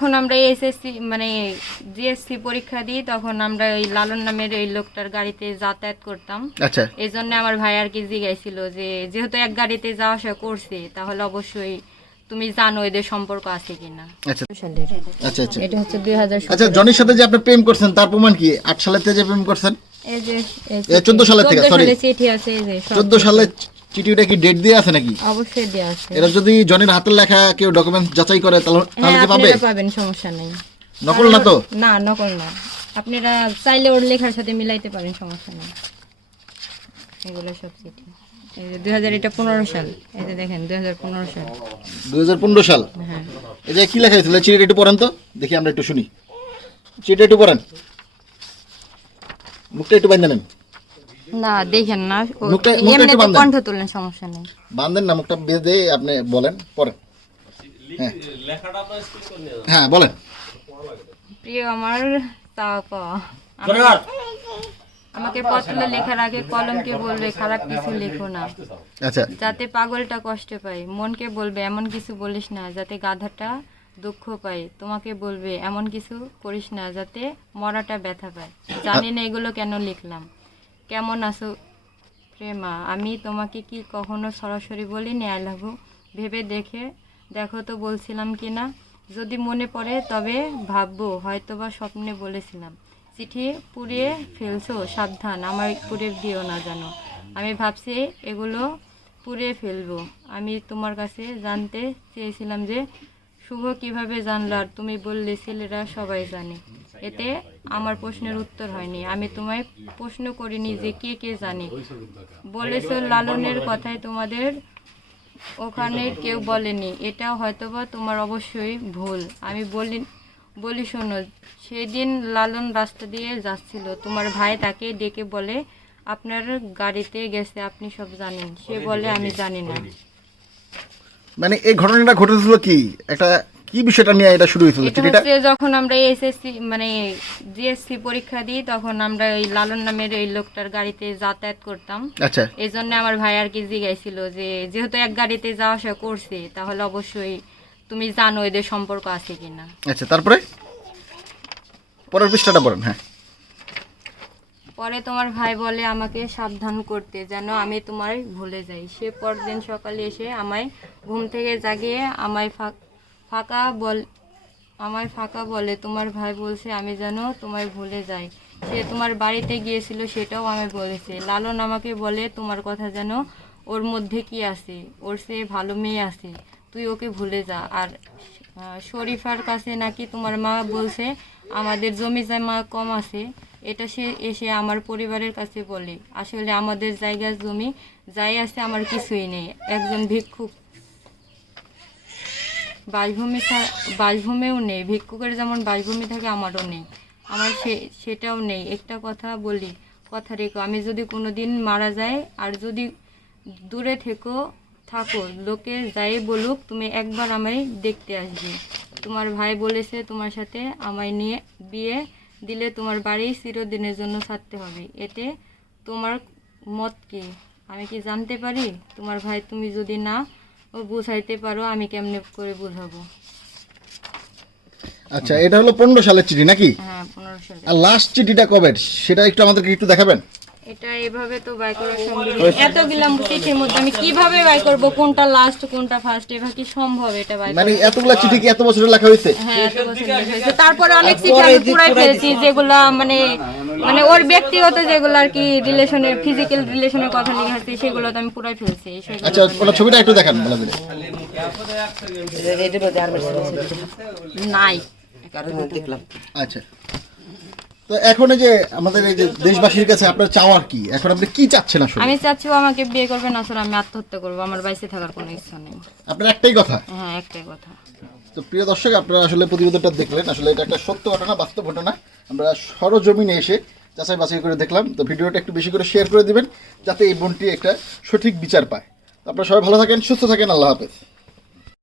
যখন আমরা এসএসসি মানে জিএসসি পরীক্ষা দিই তখন আমরা ওই লালন নামের ওই লোকটার গাড়িতে যাতায়াত করতাম। আচ্ছা। এই জন্য আমার ভাই আর কি জিজ্ঞাসছিল যে যেহেতু এক গাড়িতে যাওয়া আসা করছে তাহলে অবশ্যই তুমি জানো এদের সম্পর্ক আছে কিনা। আচ্ছা। আচ্ছা আচ্ছা। এটা হচ্ছে আচ্ছা জনির সাথে যে আপনি প্রেম করছেন তার প্রমাণ কি? আট থেকে যে প্রেম করছেন? এই যে 14 সালের থেকে, 14। সালের চিঠি আছে এই যে সব চোদ্দ সালে চিঠিটা কি ডেট দিয়ে আছে নাকি? অবশ্যই দেওয়া আছে। এটা যদি জনের হাতের লেখা কেউ ডকুমেন্ট যাচাই করে তাহলে তাহলে হ্যাঁ কি পাবে? পাবেন সমস্যা নেই। নকল না তো? না নকল না। আপনারা চাইলে ওর লেখার সাথে মিলাইতে পারেন সমস্যা নেই। এগুলো সব চিঠি। এই যে এটা পনেরো সাল। এই যে দেখেন সাল। দুই হাজার পনেরো সাল? হ্যাঁ। এই যে কি লেখা হয়েছিল? চিঠিটা একটু পড়েন তো। দেখি আমরা একটু শুনি। চিঠিটা একটু পড়েন। মুখটা একটু বান্ধে নেন। না দেখেন না। এমনিতে কণ্ঠ তুললেন সমস্যা নেই। বান্ধেন না মুখটা বেঁধে আপনি বলেন পড়েন হ্যাঁ। হ্যাঁ বলেন। প্রিয় আমার তা আমাকে পত্র লেখার আগে কলমকে বলবে খারাপ কিছু লেখো না। আচ্ছা। যাতে পাগলটা কষ্ট পায়। মনকে বলবে এমন কিছু বলিস না যাতে গাধাটা দুঃখ পায়। তোমাকে বলবে এমন কিছু করিস না যাতে মরাটা ব্যথা পায়। জানি না এগুলো কেন লিখলাম। কেমন আছো? প্রেমা, আমি তোমাকে কি কখনো সরাসরি বলিনি? আই লাভ ভেবে দেখে দেখো তো বলছিলাম কি না? যদি মনে পড়ে তবে ভাববো, হয়তোবা স্বপ্নে বলেছিলাম। চিঠি পুড়িয়ে ফেলছো? সাবধান আমার পুড়ে দিও না জানো আমি ভাবছি এগুলো পুড়িয়ে ফেলব। আমি তোমার কাছে জানতে চেয়েছিলাম যে শুভ কীভাবে জানলো? আর তুমি বললে, ছেলেরা সবাই জানে। এতে আমার প্রশ্নের উত্তর হয়নি। আমি তোমায় প্রশ্ন করিনি যে কে কে জানে। বলেছ লালনের কথায় তোমাদের ওখানে কেউ বলেনি। এটা হয়তোবা তোমার অবশ্যই ভুল। আমি বলি বলি শোনো, সেদিন লালন রাস্তা দিয়ে যাচ্ছিল। তোমার ভাই তাকে ডেকে বলে, আপনার গাড়িতে গেছে, আপনি সব জানেন। সে বলে, আমি জানি না। মানে এই ঘটনাটা ঘটেছিল কি? একটা কি বিষয়টা নিয়ে এটা শুরু হয়েছিল? এটা চিঠিটা হচ্ছে যখন আমরা এসএসসি মানে জিএসসি পরীক্ষা দিই তখন আমরা ওই লালন নামের ওই লোকটার গাড়িতে যাতায়াত করতাম। আচ্ছা। এই জন্য আমার ভাই আর কি জিজ্ঞাসছিল যে যেহেতু এক গাড়িতে যাওয়া আসা করছে তাহলে অবশ্যই তুমি জানো এদের সম্পর্ক আছে কিনা? আচ্ছা তারপরে? পরের পৃষ্ঠাটা পড়েন হ্যাঁ। পরে তোমার ভাই বলে আমাকে সাবধান করতে, যেন আমি তোমায় ভুলে যাই। সে পরদিন সকালে এসে আমায় ঘুম থেকে জাগিয়ে আমায় ফাঁক- ফাঁকা বল, আমায় ফাঁকা বলে, তোমার ভাই বলছে আমি যেন তোমায় ভুলে যাই। সে তোমার বাড়িতে গিয়েছিল, সেটাও আমি বলেছে। লালন আমাকে বলে, তোমার কথা যেন ওর মধ্যে কি আছে? ওর সে ভালো মেয়ে আছে। তুই ওকে ভুলে যা। আর শরীফার কাছে নাকি তোমার মা বলছে, আমাদের জমি জমা কম আছে। এটা সে এসে আমার পরিবারের কাছে বলে, আসলে আমাদের জায়গার জমি যাই আছে আমার কিছুই নেই। একজন ভিক্ষুক বাসভূমি বাসভূমিও নেই। ভিক্ষুকের যেমন বাসভূমি থাকে, আমারও নেই। আমার সে, সেটাও নেই। একটা কথা বলি, কথা রেখো, আমি যদি কোনো দিন মারা যাই আর যদি দূরে থেকো, থাকো, লোকে যাই বলুক, তুমি একবার আমায় দেখতে আসবে। তোমার ভাই বলেছে তোমার সাথে আমায় নিয়ে, বিয়ে দিলে তোমার বাড়ি চিরদিনের জন্য ছাড়তে হবে। এতে তোমার মত কি? আমি কি জানতে পারি? তোমার ভাই তুমি যদি না ও বুঝাইতে পারো আমি কেমনে করে বুঝাবো? আচ্ছা এটা হলো পনেরো সালের চিঠি নাকি? হ্যাঁ পনেরো সালের। আর লাস্ট চিঠিটা কবে? সেটা একটু আমাদেরকে একটু দেখাবেন? এটা এভাবে তো বাই করা সম্ভব না। এতগুলা চিঠির মধ্যে আমি কীভাবে বাই করব? কোনটা লাস্ট কোনটা ফার্স্ট এভাবে কি সম্ভব এটা বাই মানে এতগুলা চিঠি কি এত বছরে লেখা হয়েছে? হ্যাঁ এত বছর লেখা হয়েছে। তারপরে অনেক চিঠি আমি পুরাই ফেলছি যেগুলা মানে মানে ওর ব্যক্তিগত যেগুলো আর কি রিলেশনের ফিজিক্যাল রিলেশনের কথা লেখা আছে সেগুলো তো আমি পুরাই ফেলছি আচ্ছা ওনার ছবিটা একটু দেখান ভালো করে। নাই। দেখলাম। আচ্ছা। তো এখন এই যে আমাদের এই যে দেশবাসীর কাছে আপনার চাওয়ার কি? এখন আপনি কি চাচ্ছেন আসলে? আমি চাচ্ছি ও আমাকে বিয়ে করবে না আমি আত্মহত্যা করব। আমার বাইসে থাকার কোনো ইচ্ছা নেই। আপনার একটাই কথা? হ্যাঁ একটাই কথা। তো প্রিয় দর্শক আপনারা আসলে প্রতিবেদনটা দেখলেন। আসলে এটা একটা সত্য ঘটনা বাস্তব ঘটনা। আমরা সরজমিনে এসে যাচাই বাছাই করে দেখলাম। তো ভিডিওটা একটু বেশি করে শেয়ার করে দিবেন যাতে এই বোনটি একটা সঠিক বিচার পায়। তো আপনারা সবাই ভালো থাকেন সুস্থ থাকেন আল্লাহ হাফেজ।